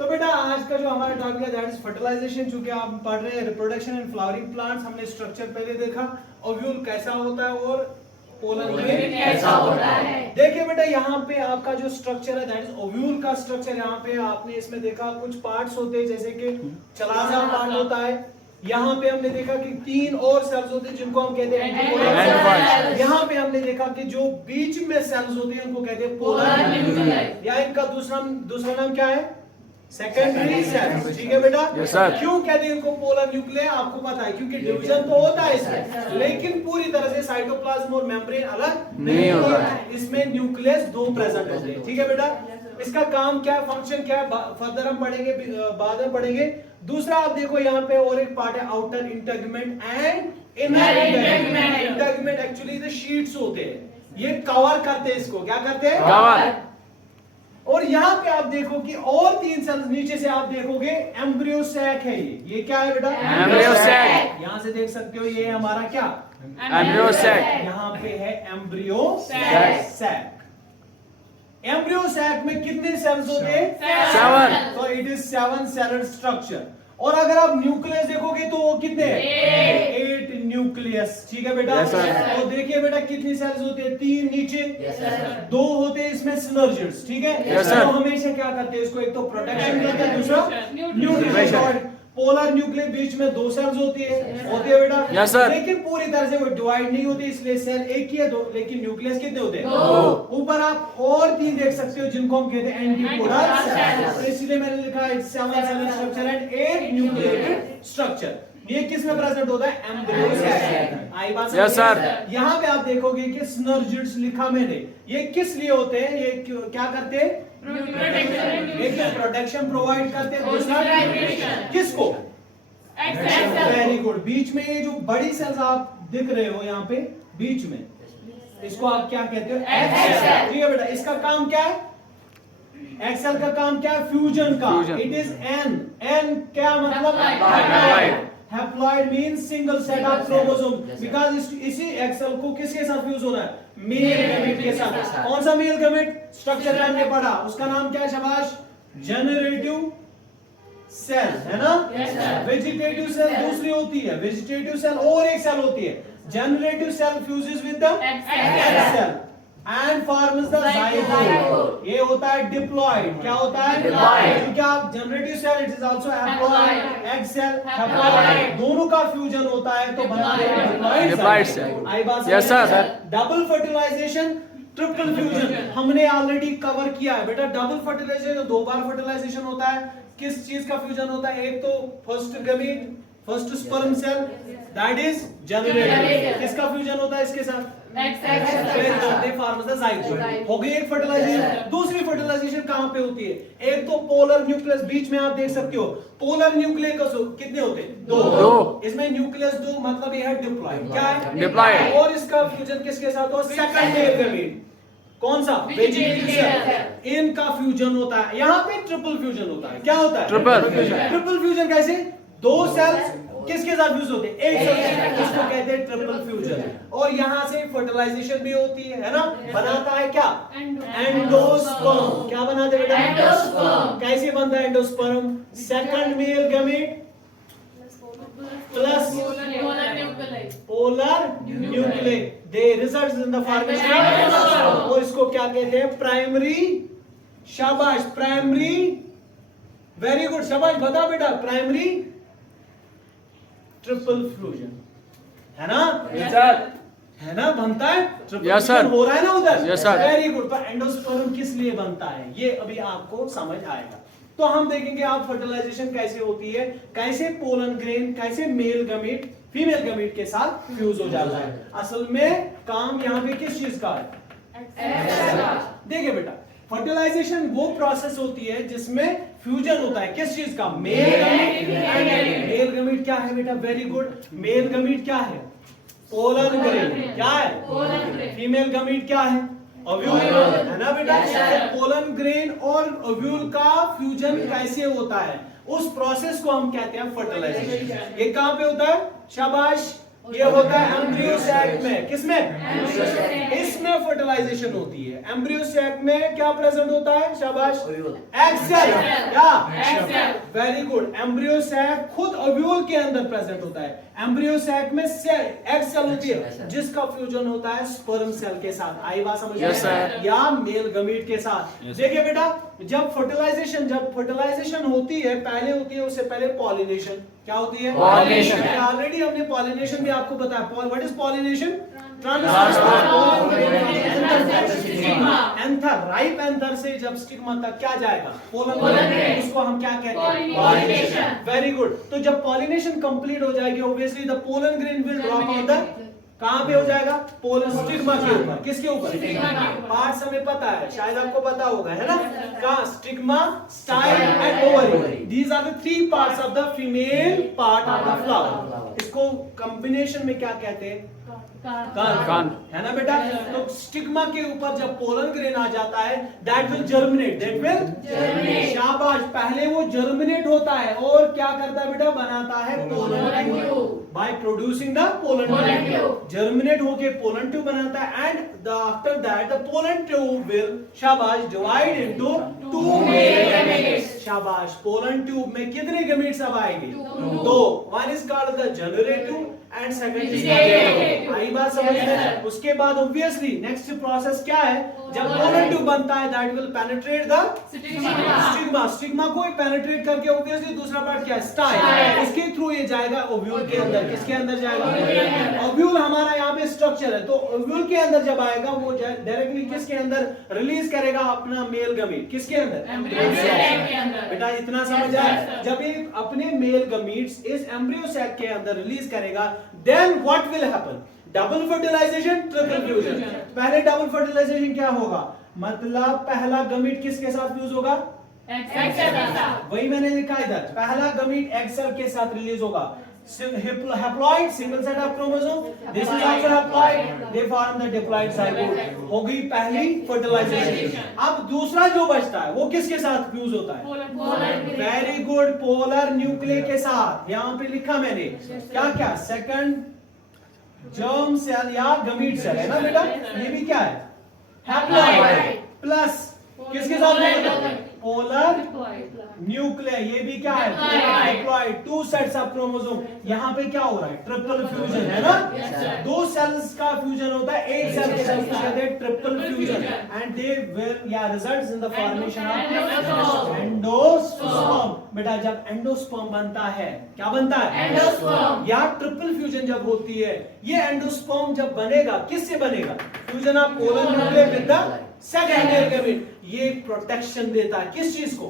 तो बेटा आज का जो हमारा टॉपिक है दैट इज फर्टिलाइजेशन, चूंकि आप पढ़ रहे हैं रिप्रोडक्शन एंड फ्लावरिंग प्लांट्स। हमने स्ट्रक्चर पहले देखा, ओव्यूल कैसा होता है और पोलन ग्रेन कैसा होता है। देखिए बेटा यहाँ पे आपका जो स्ट्रक्चर है दैट इज ओव्यूल का स्ट्रक्चर। यहाँ पे आपने इसमें देखा कुछ पार्ट्स होते हैं, जैसे कि चलाजा पार्ट होता है। यहाँ पे हमने देखा कि 3 और सेल्स होते हैं जिनको हम कहते हैं एंटीपोडल। यहाँ पे हमने देखा कि जो बीच में सेल्स होते हैं उनको कहते हैं पोलर न्यूक्लियस, या इनका दूसरा नाम क्या है? Secondary cells. ठीक है बेटा? क्यों कहते हैं इनको पोलर न्यूक्लियस? आपको पता है क्योंकि डिवीजन तो होता है इसमें, लेकिन पूरी तरह से साइटोप्लाज्म और मेम्ब्रेन अलग नहीं होता है। इसमें न्यूक्लियस 2 प्रेजेंट होते हैं। ठीक है बेटा? इसका काम क्या है, फंक्शन क्या है, फर्दर हम पढ़ेंगे, बाद में पढ़ेंगे। दूसरा आप देखो यहाँ पे और एक पार्ट है outer integument and inner integument. Integument actually the sheets होते हैं, ये कवर करते हैं, इसको क्या करते हैं? कवर। और यहाँ पे आप देखो कि और 3 सेल्स नीचे से आप देखोगे एम्ब्रियो सैक है। ये क्या है बेटा? Embryo sac. यहाँ से देख सकते हो ये हमारा क्या? Embryo sac. यहाँ पे है एम्ब्रियो सैक। एम्ब्रियो सैक में कितने सेल्स होते हैं? 7। तो इट इज 7 सेलर स्ट्रक्चर। और अगर आप न्यूक्लियस देखोगे तो वो कितने हैं? 8 न्यूक्लियस। ठीक है बेटा? तो देखिए बेटा कितनी सेल्स होती है? 3 नीचे, 2 होते हैं इसमें सिनर्जिड्स। ठीक है? तो हमेशा क्या करते हैं इसको, एक तो प्रोटेक्शन करते हैं, दूसरा न्यूट्रिशन। पोलर न्यूक्लियस बीच में 2 सेल्स होती है बेटा? लेकिन पूरी तरह से वो डिवाइड नहीं होती, इसलिए सेल एक ही है, 2, लेकिन न्यूक्लियस कितने होते हैं? 2। ऊपर आप और 3 देख सकते हो जिनको हम कहते हैं एंटीपोडल सेल्स। तो इसलिए मैंने लिखा है 7 seller structure and 8 nucleated structure. ये किस में प्रेजेंट होता है? Embryo sac. आई बात? Yes sir. यहाँ पे आप देखोगे कि सिनर्जिड्स लिखा मैंने, ये किस लिए होते हैं? ये क्या करते हैं? प्रोटेक्शन प्रोवाइड करते हैं, दूसरा किसको? Very good. बीच में ये जो बड़ी सेल्स आप दिख रहे हो यहाँ पे बीच में, इसको आप क्या कहते हो? एक्सेल। ठीक है बेटा? इसका काम क्या है? एक्सेल का काम क्या है? फ्यूजन का। इट इज एन क्या मतलब? Haploid means single set of chromosome, because इसी एक्सेल को किसके साथ फ्यूज होना है? मेल गैमेट के साथ। कौन सा मेल गैमेट? स्ट्रक्चर हमने पढ़ा, उसका नाम क्या है? शाबाश, जनरेटिव सेल है ना? वेजिटेटिव सेल दूसरी होती है, वेजिटेटिव सेल और एक सेल होती है। Generative cell fuses with the egg cell and forms the zygote. ये होता है डिप्लॉइड। क्या होता है? डिप्लॉइड। क्या generative cell it is also haploid, egg cell haploid, दोनों का फ्यूजन होता है तो बनता है डिप्लॉइड सेल। आई बात? Yes sir. Double fertilization, triple fusion हमने ऑलरेडी कवर किया है बेटा। डबल फर्टिलाइजेशन 2 बार फर्टिलाइजेशन होता है। किस चीज का फ्यूजन होता है? एक तो first gamete, first sperm cell that is generative. किसका फ्यूजन होता है इसके साथ? हो गई एक फर्टिलाइजेशन। दूसरी फर्टिलाइजेशन कहां पे होती है? एक तो पोलर न्यूक्लियस, बीच में आप देख सकते हो पोलर न्यूक्लियस कितने होते हैं? 2। इसमें न्यूक्लियस 2 मतलब ये है डिप्लॉइड। क्या है? डिप्लॉइड। और इसका फ्यूजन किसके साथ हो? Second male gamete. कौन सा? Vegetative cell. इनका फ्यूजन होता है। यहाँ पे ट्रिपल फ्यूजन होता है। क्या होता है? ट्रिपल फ्यूजन कैसे? 2 सेल्स किसके साथ फ्यूज होते हैं? एक सेल, इसको कहते हैं ट्रिपल फ्यूजन। और यहाँ से फर्टिलाइजेशन भी होती है ना? बनाता है क्या? एंडोस्पर्म। क्या बनाते हैं बेटा? एंडोस्पर्म। कैसे बनता है endosperm? Second male gamete plus polar nucleus, they results in the formation. और इसको क्या कहते हैं? प्राइमरी। शाबाश, प्राइमरी। वेरी गुड, शाबाश, बता बेटा। प्राइमरी ट्रिपल फ्यूजन है ना? है ना? बनता है ट्रिपल फ्यूजन हो रहा है ना उधर? Very good. पर एंडोस्पर्म किस लिए बनता है ये अभी आपको समझ आएगा। तो हम देखेंगे आप फर्टिलाइजेशन कैसे होती है, कैसे पोलन ग्रेन, कैसे मेल गमीट फीमेल गमीट के साथ फ्यूज हो जाता है। असल में काम यहाँ पे किस चीज का है? देखिए बेटा, फर्टिलाइजेशन वो प्रोसेस होती है जिसमें फ्यूजन होता है। किस चीज का? Male gamete. मेल गमीट क्या है बेटा? Very good. मेल गमीट क्या है? Pollen grain. क्या है? फीमेल गमीट क्या है? ओव्यूल है ना बेटा? पोलन ग्रेन और ओव्यूल का फ्यूजन कैसे होता है, उस प्रोसेस को हम कहते हैं फर्टिलाइजेशन। ये कहां पे होता है? शाबाश, ये होता है एम्ब्रियो सैक में। किसमें? इसमें फर्टिलाइजेशन होती है। एम्ब्रियो सैक में क्या प्रेजेंट होता है? शाबाश, एग सेल। क्या? Very good. एम्ब्रियो सैक खुद ओव्यूल के अंदर प्रेजेंट होता है। एम्ब्रियो सैक में सेल, एग सेल होती है जिसका फ्यूजन होता है स्पर्म सेल के साथ। आई बात समझ में? या मेल गमीट के साथ। देखिए बेटा, जब फर्टिलाइजेशन होती है, पहले होती है उससे पहले पॉलिनेशन। क्या होती है? पॉलिनेशन। ऑलरेडी हमने पॉलिनेशन भी आपको बताया। What is pollination? Anther, ripe anther से जब स्टिग्मा तक क्या जाएगा? पोलन। उसको हम क्या कहते हैं? पॉलिनेशन। Very good. तो जब पॉलिनेशन कंप्लीट हो जाएगी, obviously the pollen grain will drop on the, कहां पे हो जाएगा? पोलन स्टिग्मा के ऊपर। किसके ऊपर? पार्ट्स हमें पता है, शायद आपको पता होगा, है ना? कहां? Stigma, style and ovary. These are the three parts of the female part of the flower. इसको कॉम्बिनेशन में क्या कहते हैं? कान, है ना बेटा? तो स्टिग्मा के ऊपर जब पोलन ग्रेन आ जाता है, दैट विल जर्मिनेट। शाबाश। पहले वो जर्मिनेट होता है और क्या करता है बेटा? बनाता है pollen tube by producing the pollen tube. Germinate होके पोलन ट्यूब बनाता है and after that the pollen tube will, शाबाश, divide into two male gametes. शाबाश। पोलन ट्यूब में कितने गमीट्स अब आएंगे? दो। One is called the generative and second is the, आई बात समझ में? उसके बाद ऑब्वियसली नेक्स्ट प्रोसेस क्या है? जब पोलन ट्यूब बनता है, that will penetrate the stigma. Stigma को पेनिट्रेट करके ऑब्वियसली दूसरा पार्ट क्या है? स्टाइल। इसके थ्रू ये जाएगा ओव्यूल के अंदर। किसके अंदर जाएगा? ओव्यूल हमारा यहाँ पे स्ट्रक्चर है, तो ओव्यूल के अंदर जब आएगा वो डायरेक्टली किसके अंदर रिलीज करेगा? अपना मेल गमीट। किसके अंदर? बेटा इतना समझ आया? जब ये अपने मेल गमीट्स इस एम्ब्रियो सैक के अंदर रिलीज करेगा, then what will happen? Double fertilization, triple fusion. पहले डबल फर्टिलाइजेशन क्या होगा? मतलब पहला गमीट किसके साथ फ्यूज होगा? वही मैंने लिखा इधर, पहला गमीट एग सेल के साथ रिलीज होगा। Haploid, single set of chromosome. This is also haploid. They form the diploid zygote. हो गई पहली फर्टिलाइजेशन। अब दूसरा जो बचता है वो किसके साथ फ्यूज होता है? वेरी गुड, पोलर न्यूक्लियर के साथ। यहाँ पे लिखा मैंने क्या क्या? सेकंड जर्म सेल या गमीट सेल, है ना बेटा? ये भी क्या है? हैप्लॉइड प्लस किसके साथ? Polar nuclear. ये भी क्या है? Diploid. Two sets of chromosome. यहाँ पे क्या हो रहा है? ट्रिपल फ्यूजन, है ना? दो सेल्स का फ्यूजन होता है एक सेल के साथ, कहते हैं triple fusion. And they will या results in the formation of endosperm. बेटा जब एंडोस्पर्म बनता है, क्या बनता है? एंडोस्पर्म। या ट्रिपल फ्यूजन जब होती है, ये एंडोस्पर्म जब बनेगा, किससे बनेगा? Fusion of polar nuclear with the second male gamete. ये प्रोटेक्शन देता है किस चीज को?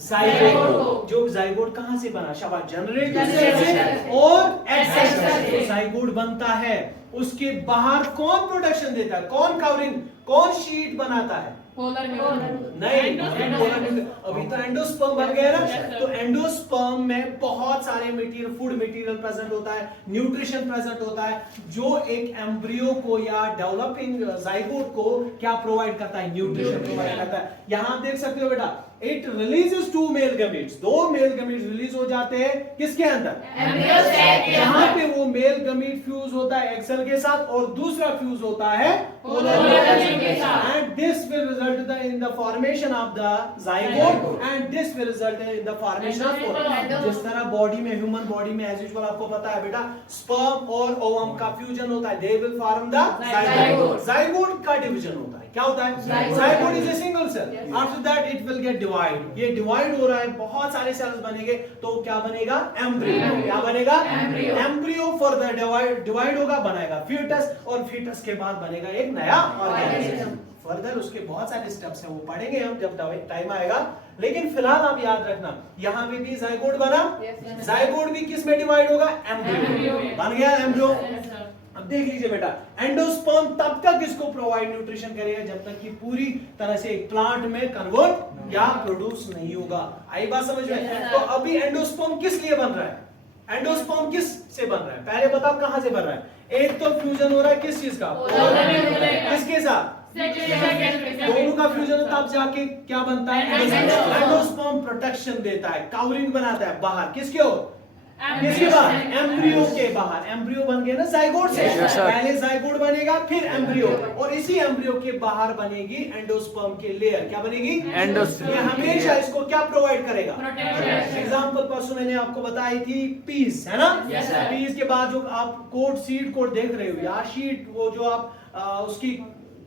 जाइगोट को। जो जाइगोट कहां से बना? शाबाश, जनरेटिव सेल से और एग सेल से जाइगोट बनता है। उसके बाहर कौन प्रोटेक्शन देता है? कौन कवरिंग, कौन शीट बनाता है? पोलर नहीं, अभी तो एंडोस्पर्म बन गया ना। तो एंडोस्पर्म में बहुत सारे मटेरियल, फूड मटेरियल प्रेजेंट होता है, न्यूट्रिशन प्रेजेंट होता है, जो एक एम्ब्रियो को या डेवलपिंग जाइगोट को क्या प्रोवाइड करता है? न्यूट्रिशन प्रोवाइड करता है। यहां देख सकते हो बेटा, it releases two male gametes. दो मेल गमीट्स रिलीज हो जाते हैं किसके अंदर? एम्ब्रियो सैक के अंदर। जहां पे वो मेल गमीट फ्यूज होता है एक्स सेल के साथ और दूसरा फ्यूज होता है पोलर न्यूक्लियर के साथ। And this will result in the formation of the zygote and this will result in the formation of pollen। जिस तरह बॉडी में, ह्यूमन बॉडी में एज यूजुअल आपको पता है बेटा, स्पर्म और ओवम का फ्यूजन होता है, they will form the zygote। zygote का डिवीजन होता है, क्या होता है? zygote is a single cell, after that it will get divide। ये डिवाइड हो रहा है, बहुत सारे सेल्स बनेंगे, तो क्या बनेगा? एम्ब्रियो। क्या बनेगा? एम्ब्रियो फर्दर डिवाइड होगा, बनाएगा फीटस, और फीटस के बाद बनेगा एक नया ऑर्गेनिज्म। फर्दर उसके बहुत सारे स्टेप्स हैं, वो पढ़ेंगे हम जब टाइम आएगा। लेकिन फिलहाल आप याद रखना, यहाँ पे भी जाइगोट बना। जाइगोट भी किस में डिवाइड होगा? एम्ब्रियो। बन गया एम्ब्रियो। अब देख लीजिए बेटा, एंडोस्पर्म तब तक इसको प्रोवाइड न्यूट्रिशन करेगा जब तक कि पूरी तरह से एक प्लांट में कन्वर्ट या प्रोड्यूस नहीं होगा। आई बात समझ में? तो अभी एंडोस्पर्म किस लिए बन रहा है? एंडोस्पर्म किस से बन रहा है? पहले बताओ कहां से बन रहा है? एक तो फ्यूजन हो रहा है किस चीज का? किसके साथ? दोनों का फ्यूजन हो, तब जाके क्या बनता है? एंडोस्पर्म प्रोटेक्शन देता है, कवरिंग बनाता है बाहर। किसके हो? किसके बाहर? एम्ब्रियो के बाहर। एम्ब्रियो बन गया ना जाइगोट से। Yes, sir. पहले जाइगोट बनेगा फिर एम्ब्रियो, और इसी एम्ब्रियो के बाहर बनेगी एंडोस्पर्म की लेयर। क्या बनेगी? एंडोस्पर्म। ये हमेशा इसको क्या प्रोवाइड करेगा? Protection. एग्जाम्पल परसों मैंने आपको बताई थी पीस, है ना? Yes, sir. पीस के बाद जो आप कोट सीड कोट देख रहे हो या शीट, वो जो आप उसकी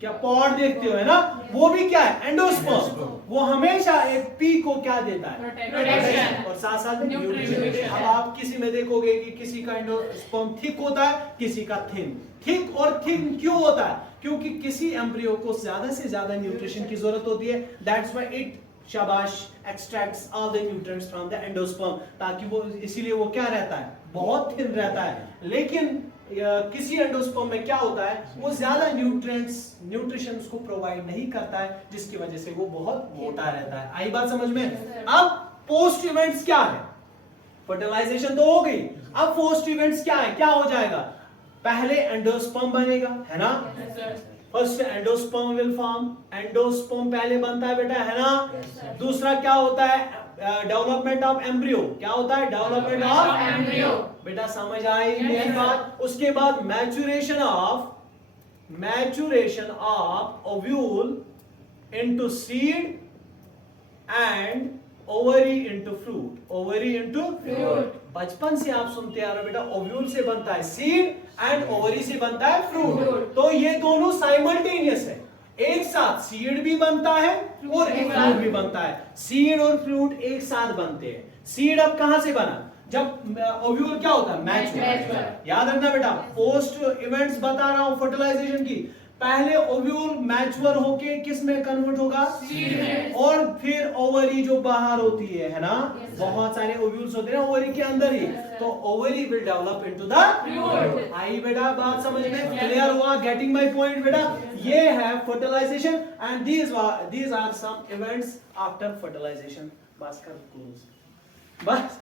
क्या पॉड देखते हो, है ना, वो भी क्या है? एंडोस्पर्म। वो हमेशा एक पी को क्या देता है? Protection. और साथ साथ में न्यूट्रिशन। Nutrition. अब आप किसी में देखोगे कि किसी का एंडोस्पर्म थिक होता है, किसी का थिन। थिक और थिन क्यों होता है? क्योंकि किसी एम्ब्रियो को ज्यादा से ज्यादा न्यूट्रिशन की जरूरत होती है। दैट्स व्हाई इट शाबाश extracts all the nutrients from the endosperm, ताकि वो, इसीलिए वो क्या रहता है? बहुत थिन रहता है। लेकिन किसी एंडोस्पर्म में क्या होता है? वो ज्यादा न्यूट्रिशन को प्रोवाइड नहीं करता है, जिसकी वजह से वो बहुत मोटा रहता है। आई बात समझ में? अब पोस्ट इवेंट्स क्या है? फर्टिलाइजेशन तो हो गई, अब पोस्ट इवेंट्स क्या है? क्या हो जाएगा? पहले एंडोस्पर्म बनेगा, है ना? First endosperm will form. Endosperm पहले बनता है बेटा, है ना? दूसरा क्या होता है? Development of embryo. क्या होता है? Development of embryo. बेटा समझ आई मेरी बात? उसके बाद maturation of ovule into seed and ovary into fruit. Ovary into Fruit. बचपन से आप सुनते आ रहे हो बेटा, ओव्यूल से बनता है सीड एंड ओवरी से बनता है फ्रूट। Fruit. तो ये दोनों साइमल्टेनियस है, एक साथ सीड भी बनता है और एक फ्रूट भी बनता है। सीड और फ्रूट एक साथ बनते हैं। सीड अब कहां से बना? जब ओव्यूल क्या होता है? मैच्योर। Mature. याद रखना बेटा, पोस्ट इवेंट्स बता रहा हूं फर्टिलाइजेशन की। पहले ओव्यूल मैच्योर होके किस में कन्वर्ट होगा? Seed में। और फिर ओवरी जो बाहर होती है ना? Yes, sir. बहुत सारे ओव्यूल्स होते हैं ना ओवरी के अंदर ही। Yes, sir. तो ovary will develop into the Fruit. आई बेटा बात समझ में? Yes. क्लियर हुआ? गेटिंग माय पॉइंट बेटा? ये है fertilization and these are some events after fertilization. बस कर क्लोज बस।